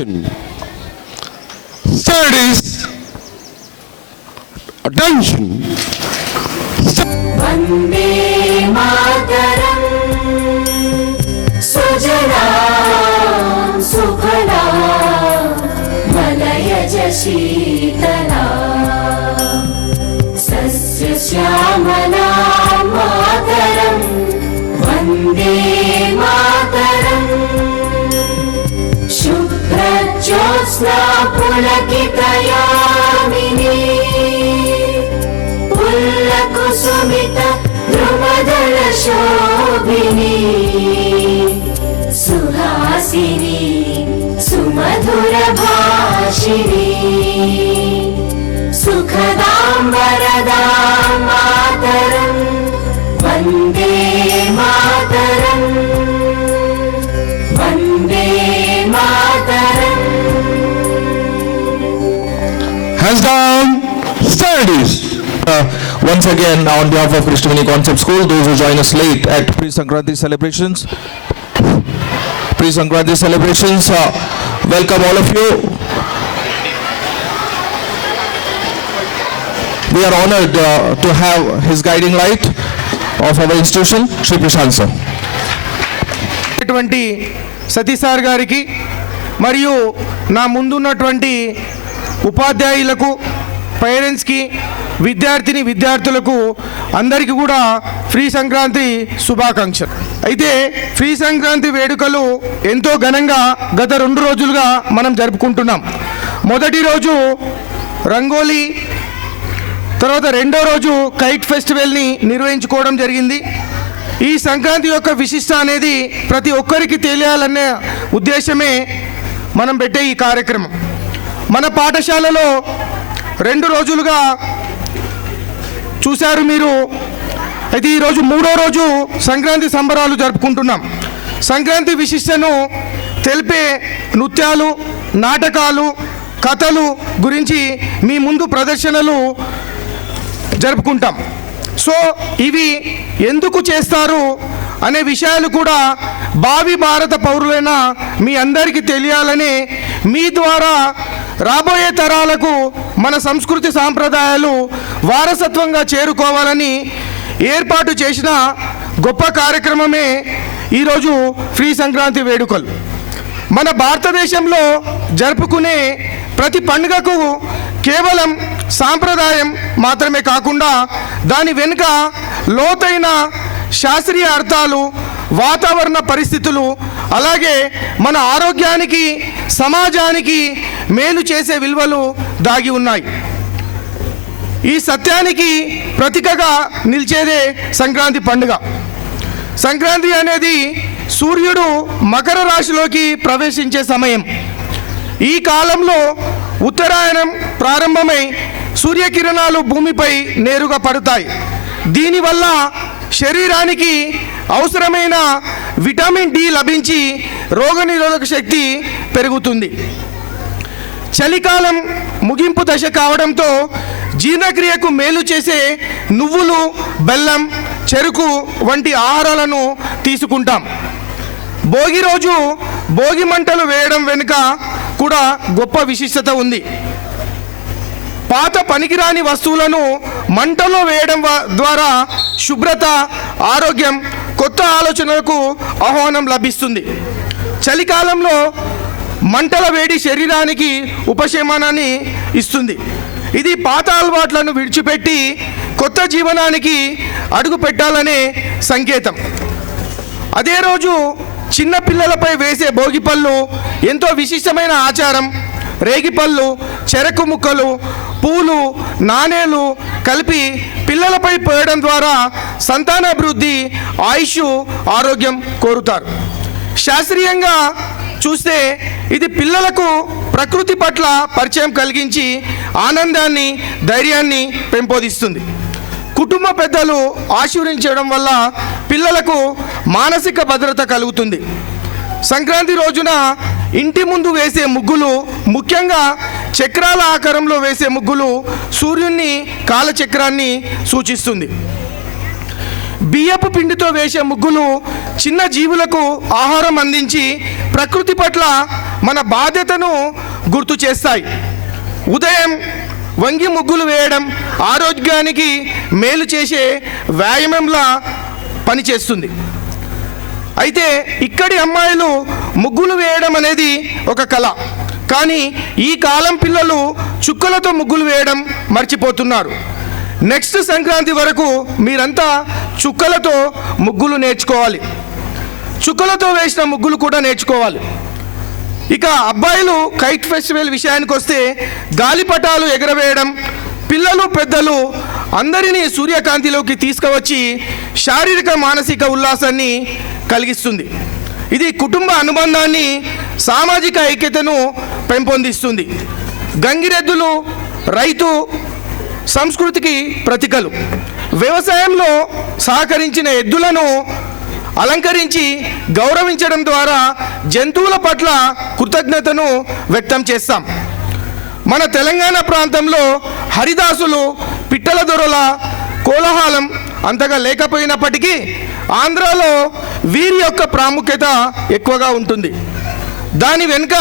Attention. Studies. Attention. Vande Mataram Sujalam Sukhalam Malayaj Sheetalam Sasya Shyamalam Mataram Vande Mataram Shubhra Jyotsna Pulakitayamini Pullakusumita Drumadala Shobhini Suhasini Sumadhura Bhashini Sukhadam Varadam Mataram Vande Mataram Vande Mataram. Hands down. Studies. Once again, on behalf of Krishnavani Concept School, those who join us late at pre-Sankranti celebrations, welcome all of you. We are honored to have his guiding light of our institution, Shri Prashant sir. Satish sir గారికి మరియు నా ముందున్నటువంటి ఉపాధ్యాయులకు, పేరెంట్స్కి, విద్యార్థులకు అందరికీ కూడా free Sankranti శుభాకాంక్షలు. అయితే ఫ్రీ సంక్రాంతి వేడుకలు ఎంతో ఘనంగా గత 2 రోజులుగా మనం జరుపుకుంటున్నాం. మొదటి రోజు రంగోలీ, తర్వాత రెండో రోజు కైట్ ఫెస్టివల్ని నిర్వహించుకోవడం జరిగింది. ఈ సంక్రాంతి యొక్క విశిష్ట అనేది ప్రతి ఒక్కరికి తెలియాలనే ఉద్దేశమే మనం పెట్టే ఈ కార్యక్రమం. మన పాఠశాలలో 2 రోజులుగా చూశారు మీరు. అయితే ఈరోజు 3వ రోజు సంక్రాంతి సంబరాలు జరుపుకుంటున్నాం. సంక్రాంతి విశిష్టను తెలిపే నృత్యాలు, నాటకాలు, కథలు గురించి మీ ముందు ప్రదర్శనలు జరుపుకుంటాం. సో ఇవి ఎందుకు చేస్తారు అనే విషయాలు కూడా భావి భారత పౌరులైన మీ అందరికీ తెలియాలని, మీ ద్వారా రాబోయే తరాలకు మన సంస్కృతి సాంప్రదాయాలు వారసత్వంగా చేరుకోవాలని ఏర్పాటు చేసిన గొప్ప కార్యక్రమమే ఈరోజు ఫ్రీ సంక్రాంతి వేడుకలు. మన భారతదేశంలో జరుపుకునే ప్రతి పండుగకు కేవలం సాంప్రదాయం మాత్రమే కాకుండా దాని వెనుక లోతైన శాస్త్రీయ అర్థాలు, వాతావరణ పరిస్థితులు, అలాగే మన ఆరోగ్యానికి, సమాజానికి మేలు చేసే విలువలు దాగి ఉన్నాయి. ఈ సత్యానికి ప్రతీకగా నిలిచేదే సంక్రాంతి పండుగ. సంక్రాంతి అనేది సూర్యుడు మకర రాశిలోకి ప్రవేశించే సమయం. ఈ కాలంలో ఉత్తరాయణం ప్రారంభమై సూర్యకిరణాలు భూమిపై నేరుగా పడతాయి. దీనివల్ల శరీరానికి అవసరమైన విటమిన్ డి లభించి రోగనిరోధక శక్తి పెరుగుతుంది. చలికాలం ముగింపు దశ కావడంతో జీర్ణక్రియకు మేలు చేసే నువ్వులు, బెల్లం, చెరుకు వంటి ఆహారాలను తీసుకుంటాం. భోగి రోజు భోగి మంటలు వేయడం వెనుక కూడా గొప్ప విశిష్టత ఉంది. పాత పనికిరాని వస్తువులను మంటలో వేయడం ద్వారా శుభ్రత, ఆరోగ్యం, కొత్త ఆలోచనలకు ఆహ్వానం లభిస్తుంది. చలికాలంలో మంటల వేడి శరీరానికి ఉపశమనాన్ని ఇస్తుంది. ఇది పాత అలవాట్లను విడిచిపెట్టి కొత్త జీవనానికి అడుగు పెట్టాలనే సంకేతం. అదే రోజు చిన్న పిల్లలపై వేసే భోగిపళ్ళు ఎంతో విశిష్టమైన ఆచారం. రేగిపళ్ళు, చెరకు ముక్కలు, పూలు, నాణేలు కలిపి పిల్లలపై పోయడం ద్వారా సంతానాభివృద్ధి, ఆయుష్, ఆరోగ్యం కోరుతారు. శాస్త్రీయంగా చూస్తే ఇది పిల్లలకు ప్రకృతి పట్ల పరిచయం కలిగించి ఆనందాన్ని, ధైర్యాన్ని పెంపొందిస్తుంది. కుటుంబ పెద్దలు ఆశీర్వదించడం వల్ల పిల్లలకు మానసిక భద్రత కలుగుతుంది. సంక్రాంతి రోజున ఇంటి ముందు వేసే ముగ్గులు, ముఖ్యంగా చక్రాల ఆకారంలో వేసే ముగ్గులు సూర్యుని కాలచక్రాన్ని సూచిస్తుంది. బియ్యపు పిండితో వేసే ముగ్గులు చిన్న జీవులకు ఆహారం అందించి ప్రకృతి పట్ల మన బాధ్యతను గుర్తు చేస్తాయి. ఉదయం వంగి ముగ్గులు వేయడం ఆరోగ్యానికి మేలు చేసే వ్యాయామంలా పనిచేస్తుంది. అయితే ఇక్కడి అమ్మాయిలు ముగ్గులు వేయడం అనేది ఒక కళ. కానీ ఈ కాలం పిల్లలు చుక్కలతో ముగ్గులు వేయడం మర్చిపోతున్నారు. నెక్స్ట్ సంక్రాంతి వరకు మీరంతా చుక్కలతో ముగ్గులు నేర్చుకోవాలి. చుక్కలతో వేసిన ముగ్గులు కూడా నేర్చుకోవాలి. ఇక అబ్బాయిలు కైట్ ఫెస్టివల్ విషయానికి వస్తే గాలిపటాలు ఎగరవేయడం పిల్లలు పెద్దలు అందరినీ సూర్యకాంతిలోకి తీసుకువచ్చి శారీరక మానసిక ఉల్లాసాన్ని కలిగిస్తుంది. ఇది కుటుంబ అనుబంధాన్ని సామాజిక ఐక్యతను పెంపొందిస్తుంది. గంగిరెద్దులు రైతు సంస్కృతికి ప్రతీకలు. వ్యవసాయంలో సహకరించిన ఎద్దులను అలంకరించి గౌరవించడం ద్వారా జంతువుల పట్ల కృతజ్ఞతను వ్యక్తం చేస్తాం. మన తెలంగాణ ప్రాంతంలో హరిదాసులు పిట్టల దొరల కోలాహలం అంతగా లేకపోయినప్పటికీ ఆంధ్రాలో వీరి యొక్క ప్రాముఖ్యత ఎక్కువగా ఉంటుంది. దాని వెనుక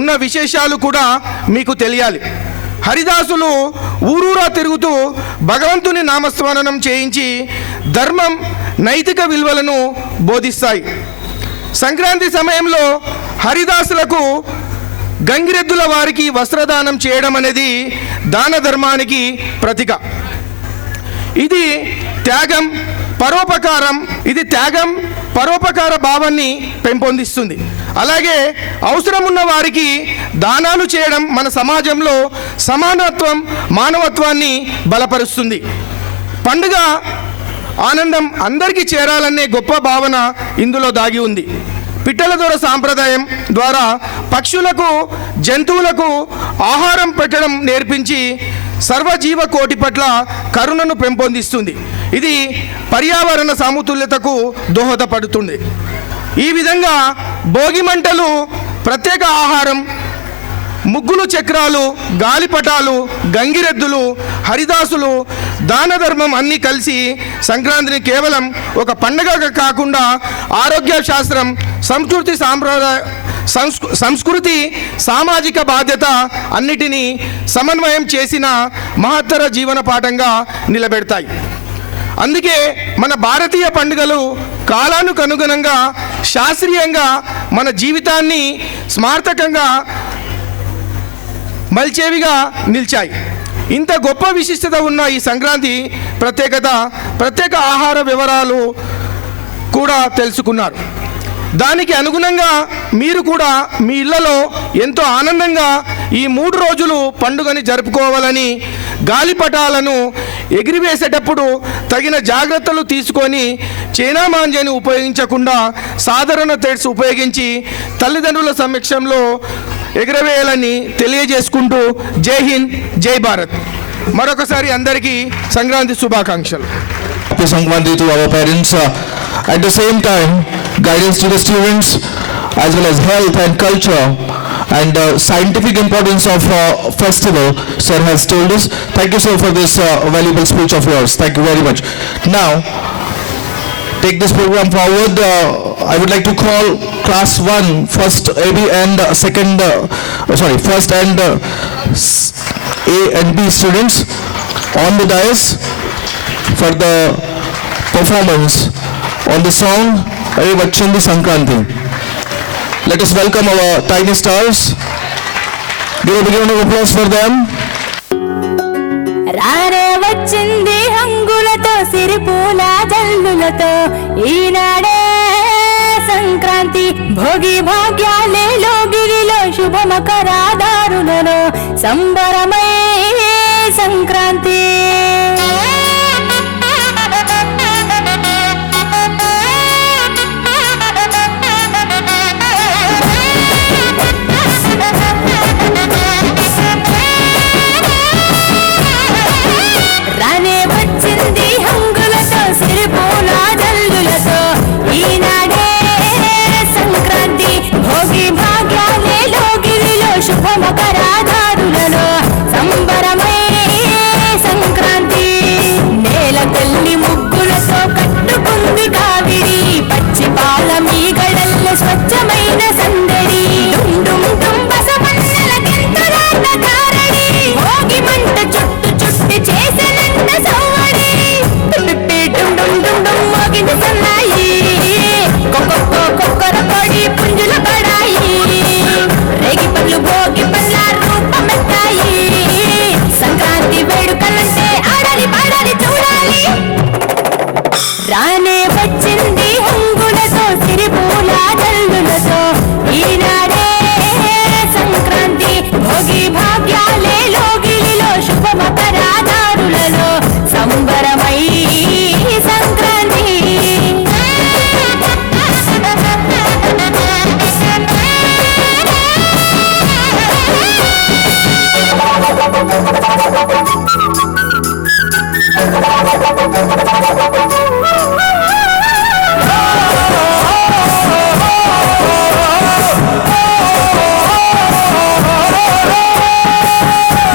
ఉన్న విశేషాలు కూడా మీకు తెలియాలి. హరిదాసులు ఊరూరా తిరుగుతూ భగవంతుని నామస్మరణం చేయించి ధర్మం నైతిక విలువలను బోధిస్తాయి. సంక్రాంతి సమయంలో హరిదాసులకు గంగిరెద్దుల వారికి వస్త్రదానం చేయడం అనేది దాన ధర్మానికి ప్రతీక. ఇది త్యాగం పరోపకార భావాన్ని పెంపొందిస్తుంది. అలాగే అవసరం ఉన్న వారికి దానాలు చేయడం మన సమాజంలో సమానత్వం మానవత్వాన్ని బలపరుస్తుంది. పండుగ ఆనందం అందరికీ చేరాలనే గొప్ప భావన ఇందులో దాగి ఉంది. పిట్టల దొర సాంప్రదాయం ద్వారా పక్షులకు జంతువులకు ఆహారం పెట్టడం నేర్పించి సర్వజీవ కోటి పట్ల కరుణను పెంపొందిస్తుంది. ఇది పర్యావరణ సమతుల్యతకు దోహదపడుతుంది. ఈ విధంగా భోగి మంటలు, ప్రత్యేక ఆహారం, ముగ్గులు, చక్రాలు, గాలిపటాలు, గంగిరెద్దులు, హరిదాసులు, దాన ధర్మం అన్నీ కలిసి సంక్రాంతిని కేవలం ఒక పండుగగా కాకుండా ఆరోగ్య శాస్త్రం, సంస్కృతి, సామాజిక బాధ్యత అన్నిటినీ సమన్వయం చేసిన మహత్తర జీవన పాఠంగా నిలబెడతాయి. అందుకే మన భారతీయ పండుగలు కాలానికి అనుగుణంగా శాస్త్రీయంగా మన జీవితాన్ని స్మారకంగా మలిచేవిగా నిలిచాయి. ఇంత గొప్ప విశిష్టత ఉన్న ఈ సంక్రాంతి ప్రత్యేక ఆహార వివరాలు కూడా తెలుసుకున్నారు. దానికి అనుగుణంగా మీరు కూడా మీ ఇళ్లలో ఎంతో ఆనందంగా ఈ 3 రోజులు పండుగని జరుపుకోవాలని, గాలిపటాలను ఎగిరివేసేటప్పుడు తగిన జాగ్రత్తలు తీసుకొని చైనామాంజాన్ని ఉపయోగించకుండా సాధారణ థ్రెడ్స్ ఉపయోగించి తల్లిదండ్రుల సమక్షంలో ఎగరవేయాలని తెలియజేసుకుంటూ జై హింద్, జై భారత్. మరొకసారి అందరికీ సంక్రాంతి శుభాకాంక్షలు. Happy Sankranti to our parents. At the same time, guidance to the students as well as health and culture and scientific importance of festival, sir has told us. Thank you, sir, for this valuable speech of yours. Thank you very much. Now, take this program forward. I would like to call class 1, first AB and first and A and B students on the dais for the performance on the song Hey Vachindi Sankranti. Let us welcome our tiny stars. Give a big round of applause for them. రారే వచ్చింది హంగులతో సిరిపూల జల్లులతో ఈనాడే సంక్రాంతి. భోగి భాగ్యాలే లోగిరిలో శుభమకరాదారులలో సంబరమై సంక్రాంతి. శుభమకరాదారులలో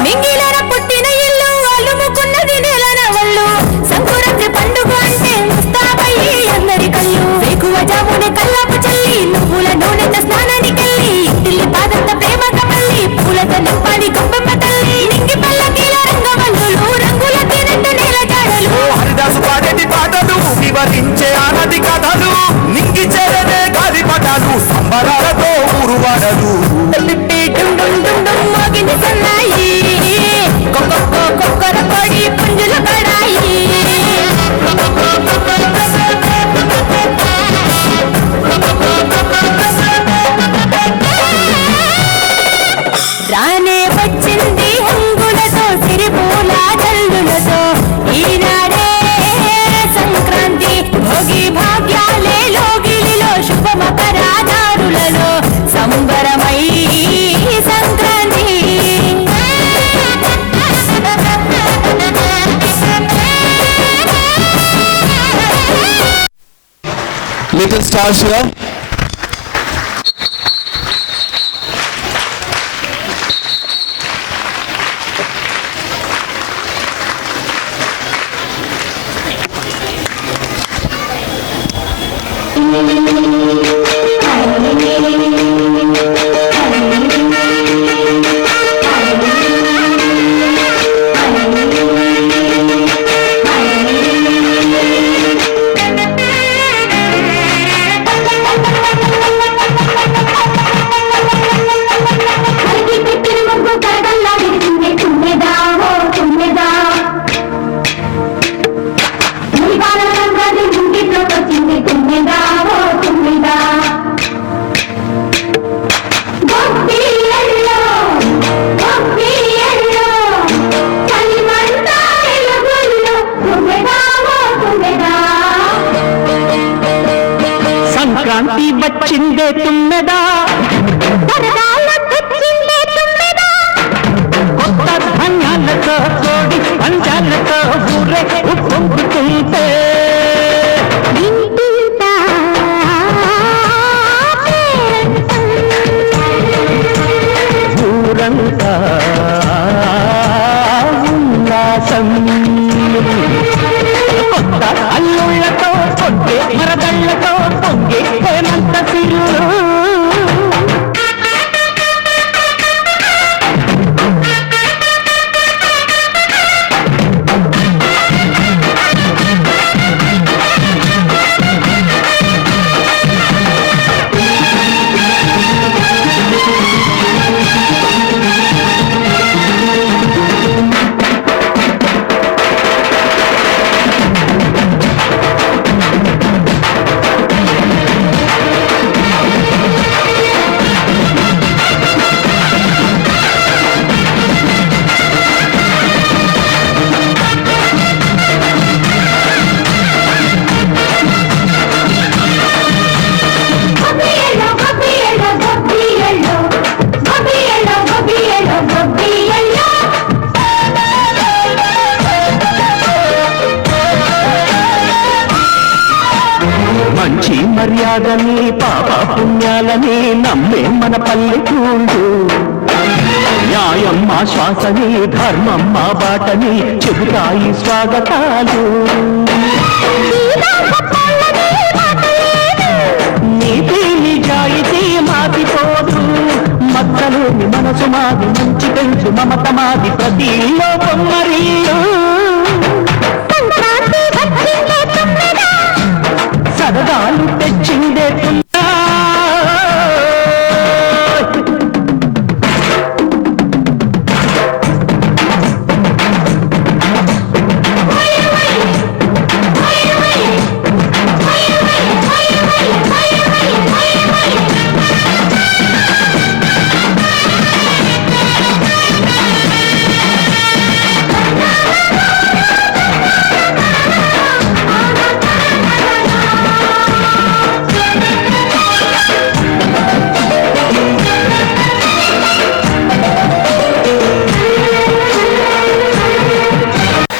మింగిలర పుట్టిన ఇల్లు అలుముకున్నది నెలన వళ్ళు సంకురాత్రి పండుగ అంటే ముస్తాబయ్యి అందరి కళ్ళు వేకువ జామునే కల్లాపు చల్లి నువ్వుల నూనెత స్నానానికెళ్ళి ఇంటిల్లి పాదంత ప్రేమ కమల్లి పూలత నింపాడి గొప్ప తల్లి నింగి పల్లకీల రంగవల్లులు రంగుల తీరంటు నేల జాడలు హరిదాసు పాడేటి పాటలు వివరించే ఆనది కథలు నింగి చేరనే గాలి పటాలు సంబరాలతో ఊరువాడలు మోగింది సన్నాయి కొక్కర పడి పుంజుల కడాయి రానే వచ్చింది హంగులతో సిరిపూల జల్లులతో ఈనాడే సంక్రాంతి భోగి భాగ్యాలే లోగిలిలో శుభ మకరాదారులలో సంబరమై Sankranti Little stars here. Sankranti వచ్చిందే తుమ్మెదా కొత్త ధాన్యాలతో కోడి పంచాలతో ఊరే ఉప్పొంగుతుంటే ఊరంతా ఉల్లాసం కొత్త అల్లుళ్ళతో పొంగే మరదళ్ళతో పొంగే హేమంత సిరులు మంచి మర్యాదని పాప పుణ్యాలని నమ్మే మన పల్లెటూళ్ళు న్యాయం మా శ్వాసని ధర్మం మా బాటని చెబుతాయి స్వాగతాలు నీతి నిజాయితీ మాతిపోదు మక్కలోని మనసు మాది మంచి తెలుసు మమత మాది ప్రతి లోకం మరియు సరదాలు తెచ్చిందే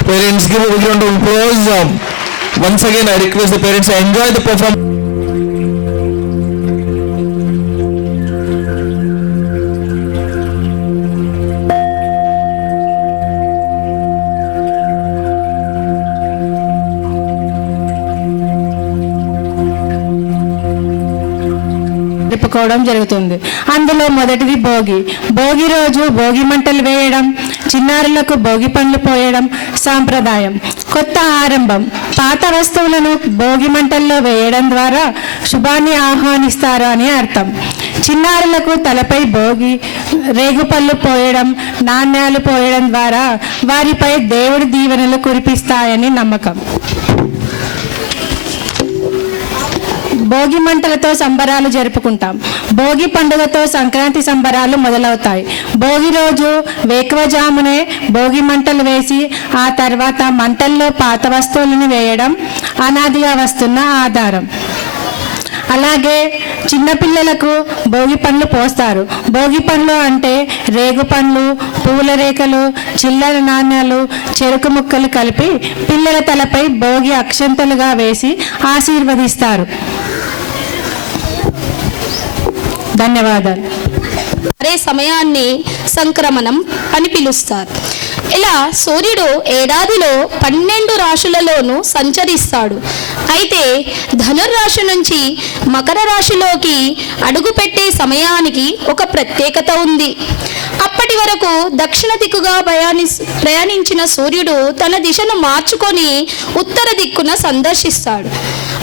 Parents, give a big round of applause. applause. Once again, I request the parents to enjoy the performance. జరుపుకోవడం జరుగుతుంది. అందులో మొదటిది భోగి. భోగి రోజు భోగి మంటలు వేయడం, చిన్నారులకు భోగి పండ్లు పోయడం సాంప్రదాయం. కొత్త ఆరంభం. పాత వస్తువులను భోగి మంటల్లో వేయడం ద్వారా శుభాన్ని ఆహ్వానిస్తారు అని అర్థం. చిన్నారులకు తలపై భోగి రేగుపళ్ళు పోయడం, నాణ్యాలు పోయడం ద్వారా వారిపై దేవుడి దీవెనలు కురిపిస్తాయని నమ్మకం. భోగి మంటలతో సంబరాలు జరుపుకుంటాం. భోగి పండుగతో సంక్రాంతి సంబరాలు మొదలవుతాయి. భోగి రోజు వేకువజామునే భోగి మంటలు వేసి ఆ తర్వాత మంటల్లో పాత వస్తువులను వేయడం అనాదిగా వస్తున్న ఆధారం. అలాగే చిన్నపిల్లలకు భోగి పండ్లు పోస్తారు. భోగి పండ్లు అంటే రేగు పండ్లు, పూల రేఖలు, చిల్లర నాణ్యాలు, చెరుకు ముక్కలు కలిపి పిల్లల తలపై భోగి అక్షంతలుగా వేసి ఆశీర్వదిస్తారు. ధన్యవాదాలు. అదే సమయాన్ని సంక్రమణం అని పిలుస్తారు. ఇలా సూర్యుడు ఏడాదిలో 12 రాశులలోనూ సంచరిస్తాడు. అయితే ధనుర్రాశి నుంచి మకర రాశిలోకి అడుగుపెట్టే సమయానికి ఒక ప్రత్యేకత ఉంది. అప్పటి వరకు దక్షిణ దిక్కుగా ప్రయాణించిన సూర్యుడు తన దిశను మార్చుకొని ఉత్తర దిక్కున సందర్శిస్తాడు.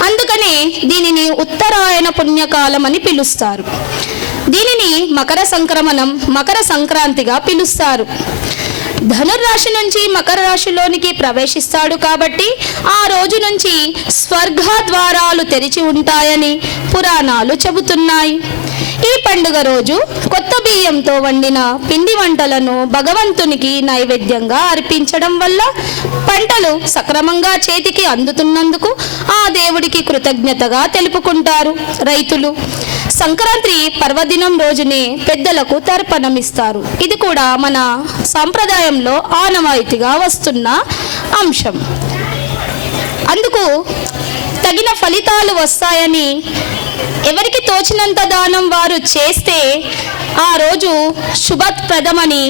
అందుకనే దీనిని ఉత్తరాయణ పుణ్యకాలం అని పిలుస్తారు. దీనిని మకర సంక్రమణం, మకర సంక్రాంతిగా పిలుస్తారు. ధనుర్రాశి నుంచి మకర రాశిలోనికి ప్రవేశిస్తాడు కాబట్టి ఆ రోజు నుంచి స్వర్గ ద్వారాలు తెరిచి ఉంటాయని పురాణాలు చెబుతున్నాయి. ఈ పండుగ రోజు కొత్త బియ్యంతో వండిన పిండి వంటలను భగవంతునికి నైవేద్యంగా అర్పించడం వల్ల పంటలు సక్రమంగా చేతికి అందుతున్నందుకు ఆ దేవుడికి కృతజ్ఞతగా తెలుపుకుంటారు రైతులు. సంక్రాంతి పర్వదినం రోజునే పెద్దలకు తర్పణమిస్తారు. ఇది కూడా మన సాంప్రదాయంలో ఆనవాయితీగా వస్తున్న అంశం. అందుకు తగిన ఫలితాలు వస్తాయని ఎవరికి తోచినంత దానం వారు చేస్తే ఆ రోజు శుభప్రదమని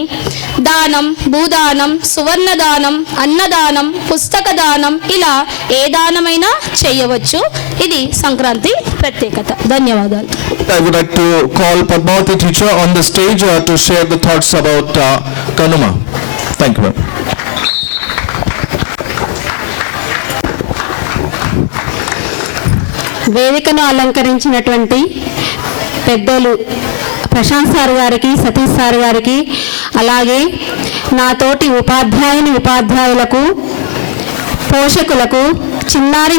దానం, భూదానం, సువర్ణ దానం, అన్నదానం, పుస్తక దానం ఇలా ఏ దానమైనా చేయవచ్చు. ఇది సంక్రాంతి ప్రత్యేకత. ధన్యవాదాలు. I would like to call Padmavati teacher on the stage to share the thoughts about Kanuma. Thank you, ma'am. వేదికను అలంకరించినటువంటి పెద్దలు ప్రశాంత్ సార్ గారికి, సతీష్ సార్ గారికి, అలాగే నా తోటి ఉపాధ్యాయులకు, పోషకులకు, చిన్నారి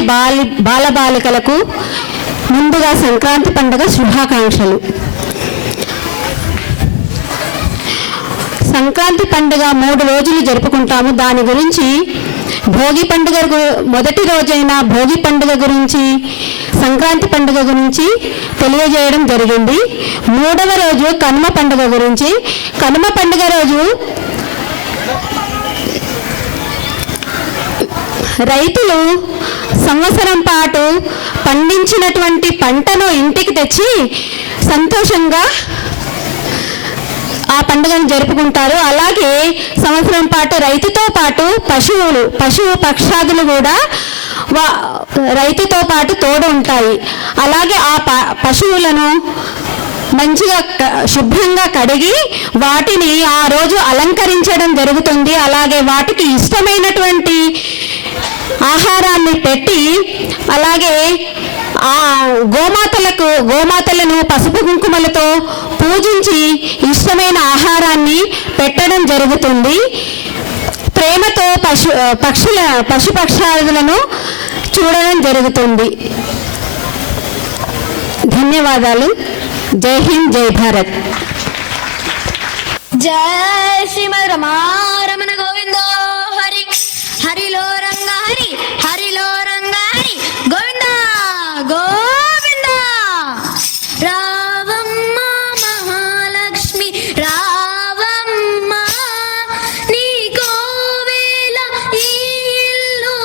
బాలబాలికలకు ముందుగా సంక్రాంతి పండుగ శుభాకాంక్షలు. సంక్రాంతి పండుగ 3 రోజులు జరుపుకుంటాము. దాని గురించి భోగి పండుగ మొదటి రోజైన భోగి పండుగ గురించి, సంక్రాంతి పండుగ గురించి తెలియజేయడం జరిగింది. 3వ రోజు కనుమ పండుగ గురించి. కనుమ పండుగ రోజు రైతులు సంవత్సరం పాటు పండించినటువంటి పంటను ఇంటికి తెచ్చి సంతోషంగా ఆ పండుగను జరుపుకుంటారు. అలాగే సంవత్సరం పాటు రైతుతో పాటు పశువు పక్షాదులు కూడా రైతుతో పాటు తోడు ఉంటాయి. అలాగే ఆ పశువులను మంచిగా శుభ్రంగా కడిగి వాటిని ఆ రోజు అలంకరించడం జరుగుతుంది. అలాగే వాటికి ఇష్టమైనటువంటి ఆహారాన్ని పెట్టి, అలాగే ఆ గోమాతలను పసుపు కుంకుమలతో పూజించి ఇష్టమైన ఆహారాన్ని పెట్టడం జరుగుతుంది. ప్రేమతో పశుపక్షాదులను చూడడం జరుగుతుంది. ధన్యవాదాలు. జై హింద్, జై భారత్. జై శ్రీమద్ రమారమణ గోవిందో హరి, హరిలో రంగ హరి, హరిలో రంగ హరి, గోవింద గోవింద. రావమ్మ మహాలక్ష్మి రావమ్మ, నీ కోవెల ఈ ఇల్లు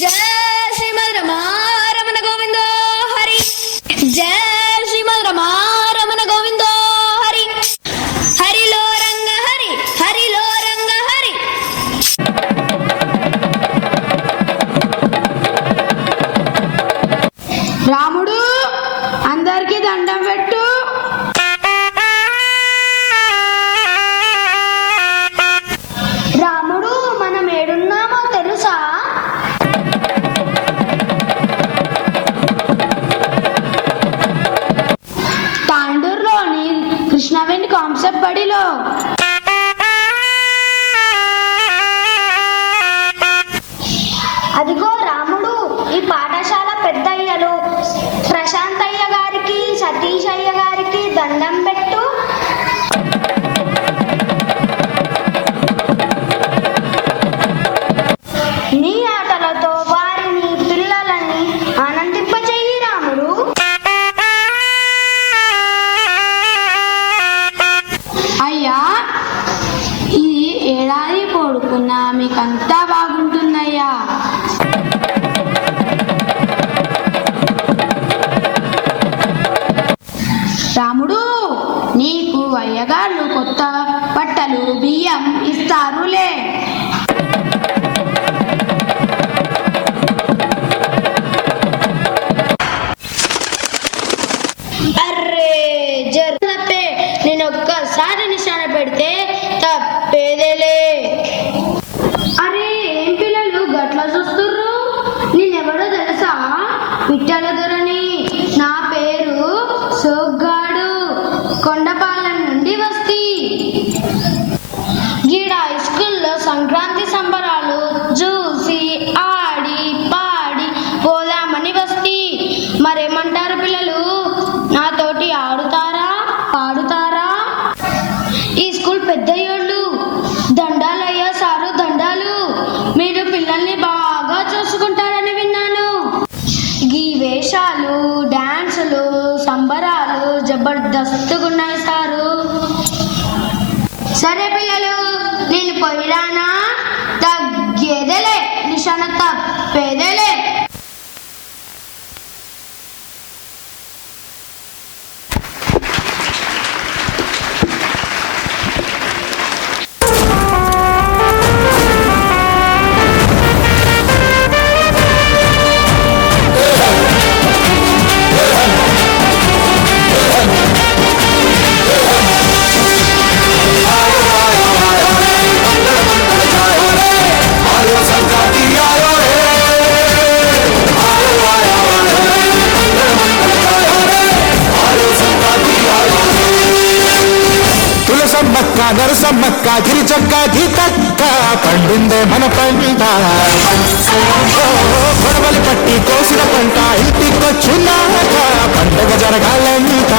జయ శ్రీమద్ రమారమణ గోవిందో హరి. జయ శ్రీమద్ రమారమణ గోవిందో హరి. హరిలో రంగ హరి, హరిలో రంగ హరి. రాముడు అందరికీ దండం పెట్టు. రాముడు మనం ఏడున్నామో తెలుసా? తాండూరులోని కృష్ణవేణి కాన్సెప్ట్ బడిలో. అదిగో రాముడు, ఈ పాఠశాల పెద్దయ్యలు ప్రశాంతయ్య గారికి, సతీష్ అయ్య గారికి దండం పెట్టు. నీ ఆటలతో వారిని, పిల్లలని ఆనందింపచేయి రాముడు. అయ్యా, ఈ ఏడాది పొడుకున్నా మీకంతా బాగుంటుందయ్యా. రాముడు, నీకు అయ్యగారు కొత్త బట్టలు, బియ్యం ఇస్తారులే. అర్రే జర్నపే, నేను ఒక్కసారి నిశాన పెడితే తప్పేదేలే. అరే, ఏం పిల్లలు గట్ల చూస్తుర్రు? నేనెవడో తెలుసా? విఠల దొరని. నా పేరు సోగ్గాడు, కొండపాలెం నుండి వస్తీ. గీడ హై స్కూల్లో సంక్రాంతి సంబరాలు చూసి ఆడి పాడి పోదామని వస్తీ. మరేమంటారు పిల్లలు? నాతోటి ఆడుతారా, పాడుతారా? ఈ స్కూల్ పెద్దయ్యోళ్ళు. దండాలయ్యా సారు, దండాలు. మీరు పిల్లల్ని బాగా చూసుకుంటారని విన్నాను. ఈ వేషాలు, డాన్సులు, సంబరాలు జబర్దస్తుగా ఉన్నాయి సారు. సరే పిల్లలు, నేను పోయిరానా? తగ్గేదేలే, నిశాన తప్పేదేలే. తులసమ్మక్క, నరసమ్మక్క, గిరిచక్క, గీతక్క, పండిందే మన పంట. గొడవలు పట్టి కోసిన పంట ఇంటికొచ్చినాక పండగ జరగాలంట.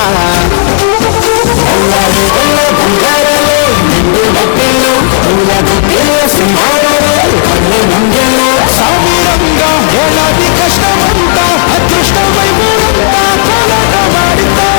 ఎల్లాడి వెళ్ళే బంగారాలు, నిండు బట్టలు, పూల గుడ్డలు, సింహారాలు, పల్లె ముంగలు, సామీరంగా ఏలాది కష్టమంతా అదృష్టమై ఊరంతా కోలాట మాడితా.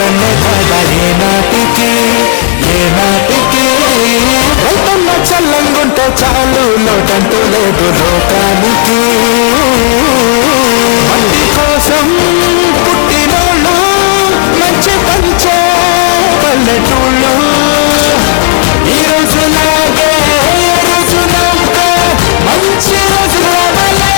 కన్నే కాదా ఏ నాటికి రైతన్న చల్లంగుంటే చాలు లోటంటూ లేదు లోకానికి మంచి కోసం పుట్టినోళ్ళు మంచి పంచే పల్లెటూళ్ళు ఈ రోజులాగే మంచి రోజు రావాలే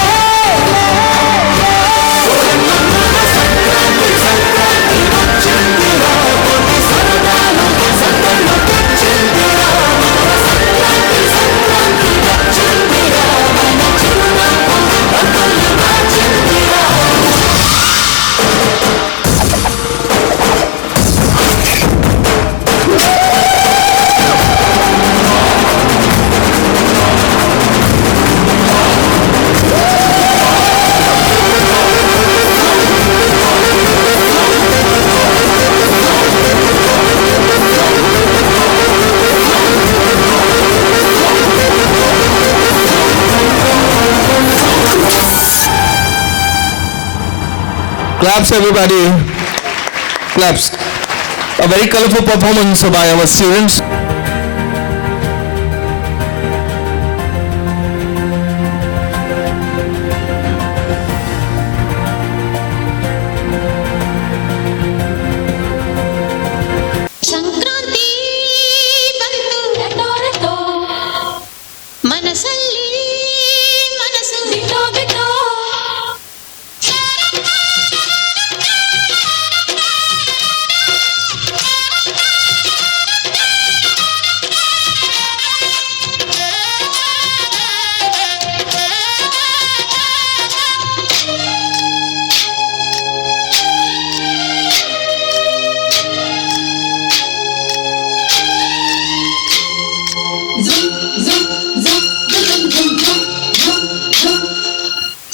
Claps everybody. Claps. A very colorful performance by our students. Sankranti ಬಂತು ರಟೋ ರಟೋ ಮನಸ್ಸಲ್ಲಿ ಮನಸ್ಸು ಬಿಟ್ಟೋ ಬಿಟ್ಟೋ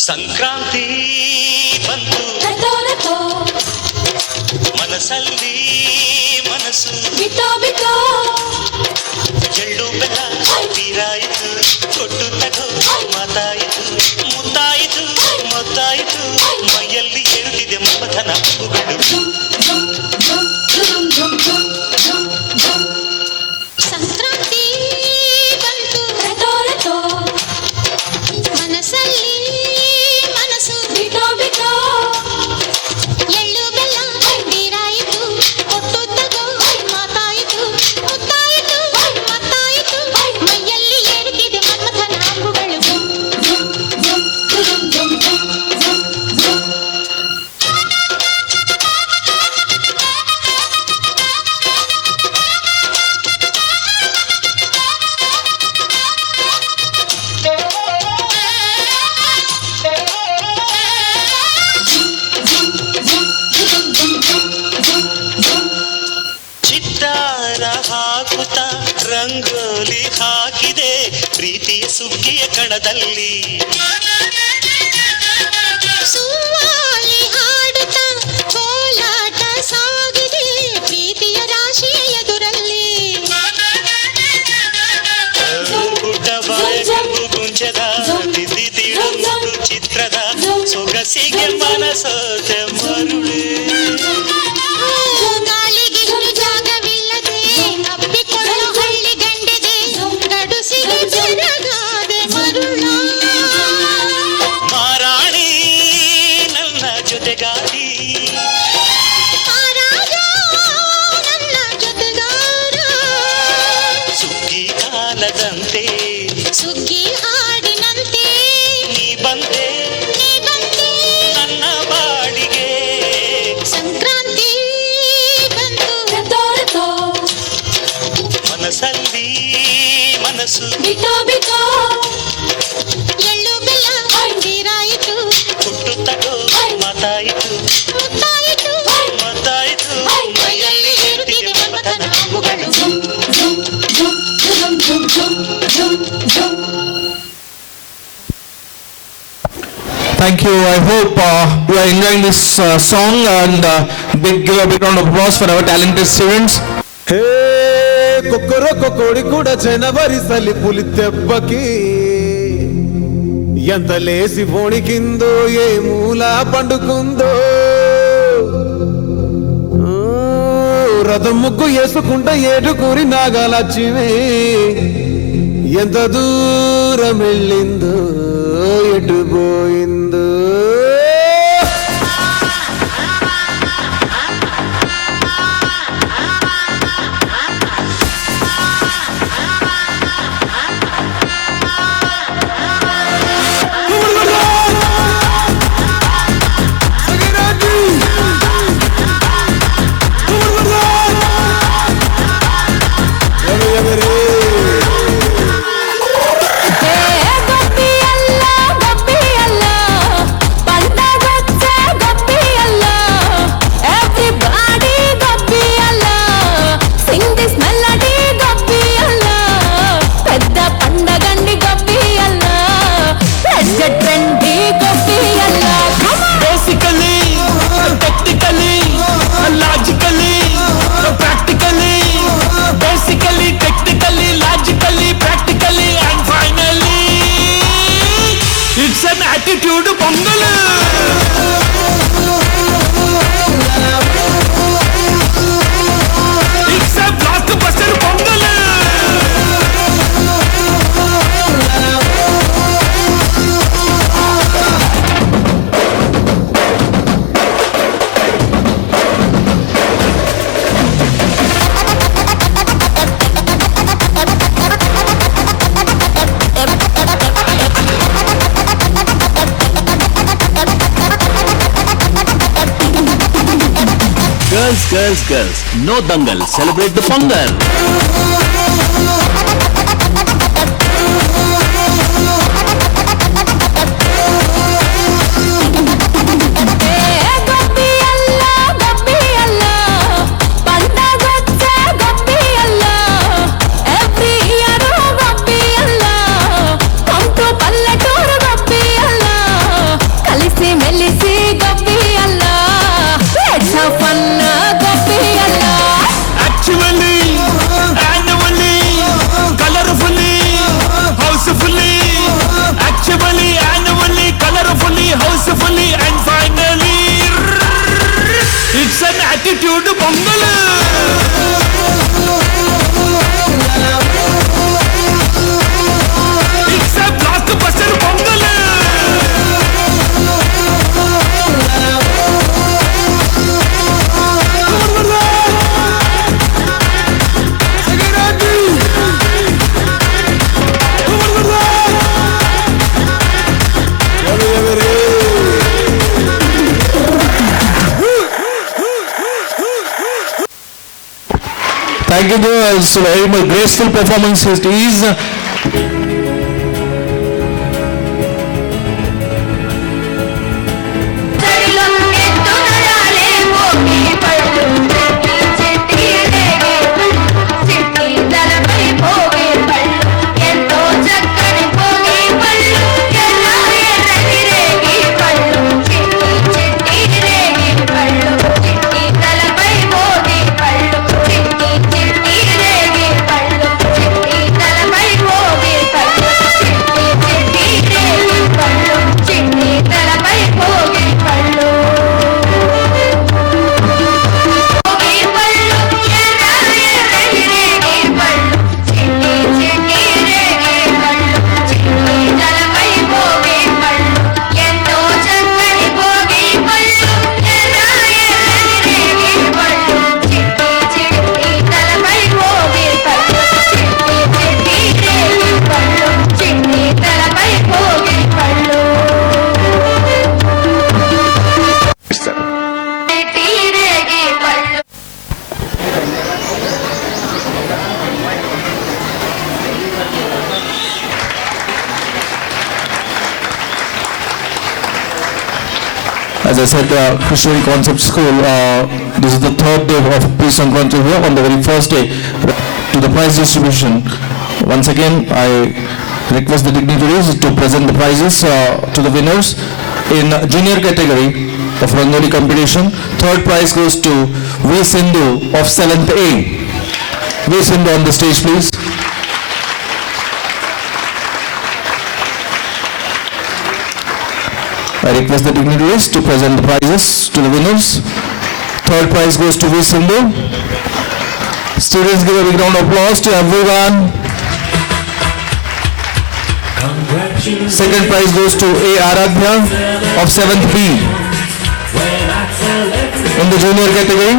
ಸಂಕ್ರಾಂತಿ ಬಂತು ರಟೋ ರಟೋ ಮನಸ್ಸಲ್ಲಿ ಮನಸ್ಸು ಬಿಟ್ಟೋ ಬಿಟ್ಟೋ ಎಳ್ಳು ಬೆಲ್ಲ ತೀರಾಯಿತು ಕೊಟ್ಟು ತಗೋ ಮಾತಾಯಿತು ಮುತ್ತಾಯಿತು ಮೊತ್ತಾಯಿತು ಮೈಯಲ್ಲಿ ಏಳುತ್ತಿದೆ ಮಮಥನ ಹೂಗಳು ಸಂಕ್ರಾಂತಿ ಬಂತು ರಟೋ ರಟೋ ಮನಸ್ಸಲ್ಲಿ ಮನಸ್ಸು ಬಿಟ್ಟೋ ಬಿಟ್ಟೋ ಎಳ್ಳು ಬೆಲ್ಲ ತೀರಾಯಿತು ಕೊಟ್ಟು ತಗೋ ಮಾತಾಯಿತು ಮುತ್ತಾಯಿತು ಮತ್ತಾಯಿತು ಮೈಯಲ್ಲಿ ಏಳುತ್ತಿದೆ ಮನ್ಮಥನ ಅಂಬುಗಳು ಚಿತ್ತಾರ ಹಾಕುತ್ತಾ ರಂಗೋಲಿ ಹಾಕಿದೆ ಪ್ರೀತಿಯ ಸುಗ್ಗಿಯ ಕಣದಲ್ಲಿ ಸುವಾಲಿ ಹಾಡುತ್ತಾ ಕೋಲಾಟ ಸಾಗಿದೆ ಪ್ರೀತಿಯ ರಾಶಿಯ ಎದುರಲ್ಲಿ ಗುಡ್ಡ ಬಾಯಗು ಗುಂಚದ ತಿದ್ದಿ ತೀಳು ಚಿತ್ರದ ಸೊಗಸಿಗೆ ಮನಸೋತೆ ಮರುಳೆ ಗಾಳಿಗೆ ಜಾಗವಿಲ್ಲದೆ ಅಪ್ಪಿಕೊಳ್ಳೋ ಹಳ್ಳಿ ಗಂಡಿದೆ ಗಡುಸಿಗೆ ಜರಗಾದೆ ಮರುಳ ಮಾರಾಣಿ ನನ್ನ ಜೊತೆಗಾರಿ ಮಹಾರಾಜ ನನ್ನ ಜೊತೆಗಾರ ಸುಗ್ಗಿ ಕಾಲದಂತೆ ಸುಗ್ಗಿ ಹಾಡಿನಂತೆ ನೀ ಬಂದೆ ನನ್ನ ಬಾಡಿಗೆ ಸಂಕ್ರಾಂತಿ ಬಂತು ರಟೋ ರಟೋ ಮನಸ್ಸಲ್ಲಿ ಮನಸ್ಸು ಬಿಟ್ಟೋ ಬಿಟ್ಟೋ ಎಳ್ಳು ಬೆಲ್ಲ ತೀರಾಯಿತು ಕೊಟ್ಟು ತಗೋ ಮಾತಾಯಿತು ಮುತ್ತಾಯಿತು ಮತ್ತಾಯಿತು ಮೈಯಲ್ಲಿ ಏರುತ್ತಿದೆ ಮಮಥನ ಹೂಗಳು Thank you. I hope you are enjoying this song and give a big round of applause for our talented students. హే కొక్కరొక్క కోడి కూడా జనవరి సలి పులి దెబ్బకి ఎంత లేసి వణికిందో ఏ మూల పండుకుందో రథం ముగ్గు వేసుకుంట ఏటుకూరి నాగలక్ష్మి ఎంత దూరం వెళ్ళిందో ఎటు పోయిందో. attitude pongal. It's a blockbuster pongal. Girls, no dangal, celebrate the Pongal. It's an attitude pongal. It's a blockbuster pongal. Thank you, it's a very much graceful performance. It is. As I said, Krishnagiri Concept School, this is the third day of pre-Sankranti here. On the very first day, to the prize distribution. Once again, I request the dignitaries to present the prizes to the winners. In junior category of Rangoli competition, third prize goes to V. Sindhu of 7th A. V. Sindhu on the stage, please. I request the dignitaries to present the prizes to the winners. Third prize goes to V. Sindhu. Students, give a big round of applause to everyone. Second prize goes to A. Aradhya of 7th B. In the junior category.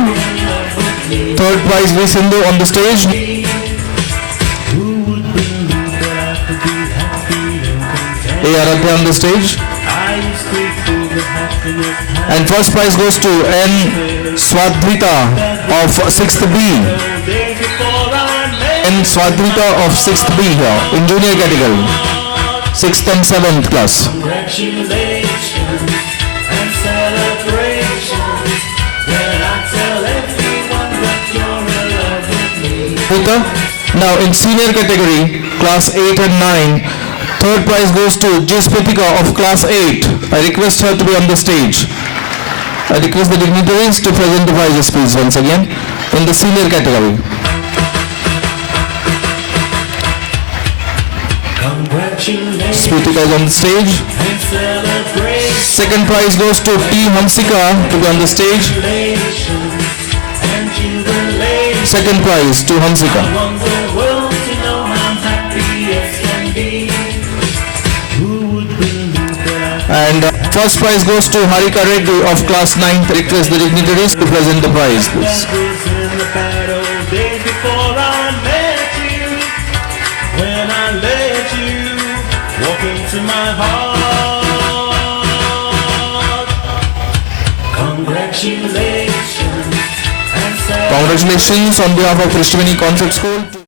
Third prize V. Sindhu on the stage. A. Aradhya on the stage. And first prize goes to N. Swadhita of 6th B. N. Swadhita of 6th B here in junior category. 6th and 7th class. Now in senior category, class 8 and 9, third prize goes to J. Spritika of class 8. I request her to be on the stage. I request the dignitaries to present the prizes, please, once again, in the senior category. Spritika is on the stage. Second prize goes to T. Hamsika to be on the stage. Second prize to Hamsika. And first prize goes to Harika Reddy of class 9th. Request the dignitaries to present the prize, please. Congratulations on behalf of Krishnaveni Concept School.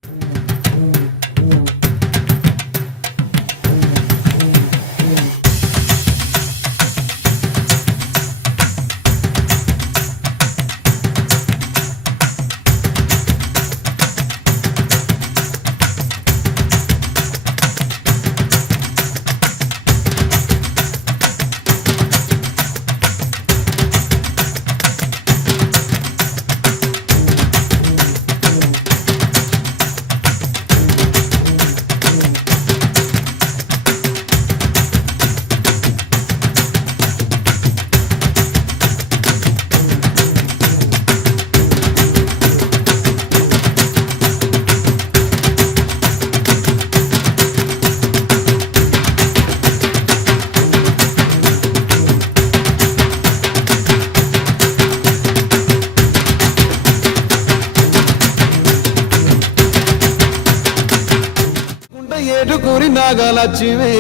Etukuri Nagalakshmi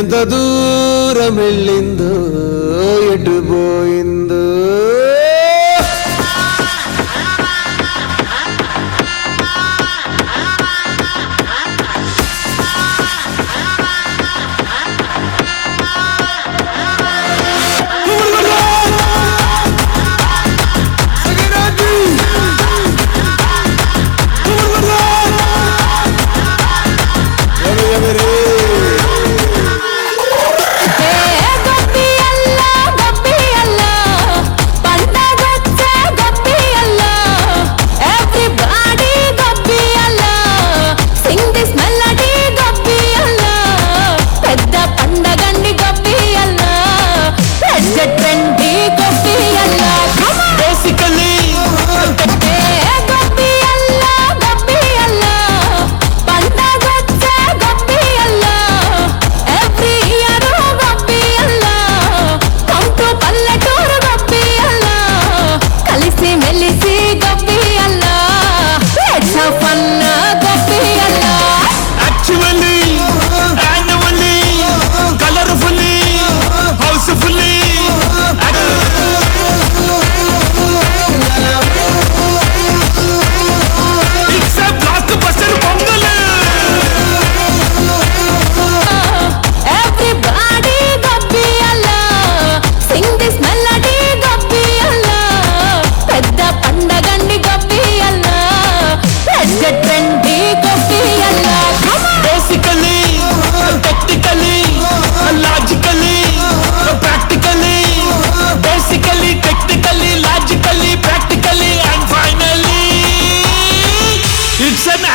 ఎంత దూరం వెళ్ళిందో ఎటు పోయిందో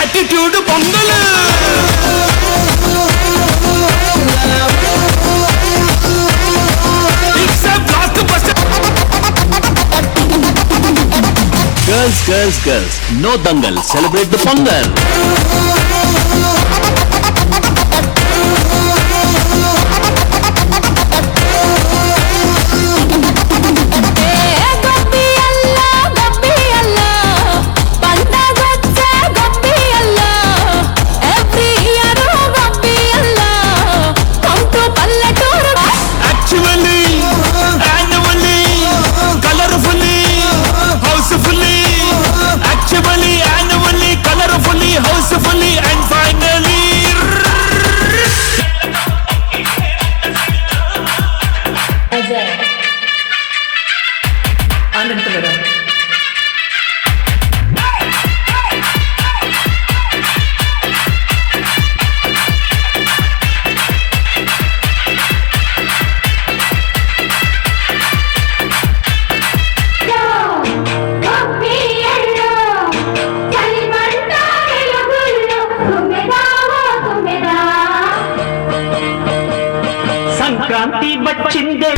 attitude pongal. Girls Girls, girls, girls. No dangal. Celebrate the Pongal. Sankranti వచ్చిందే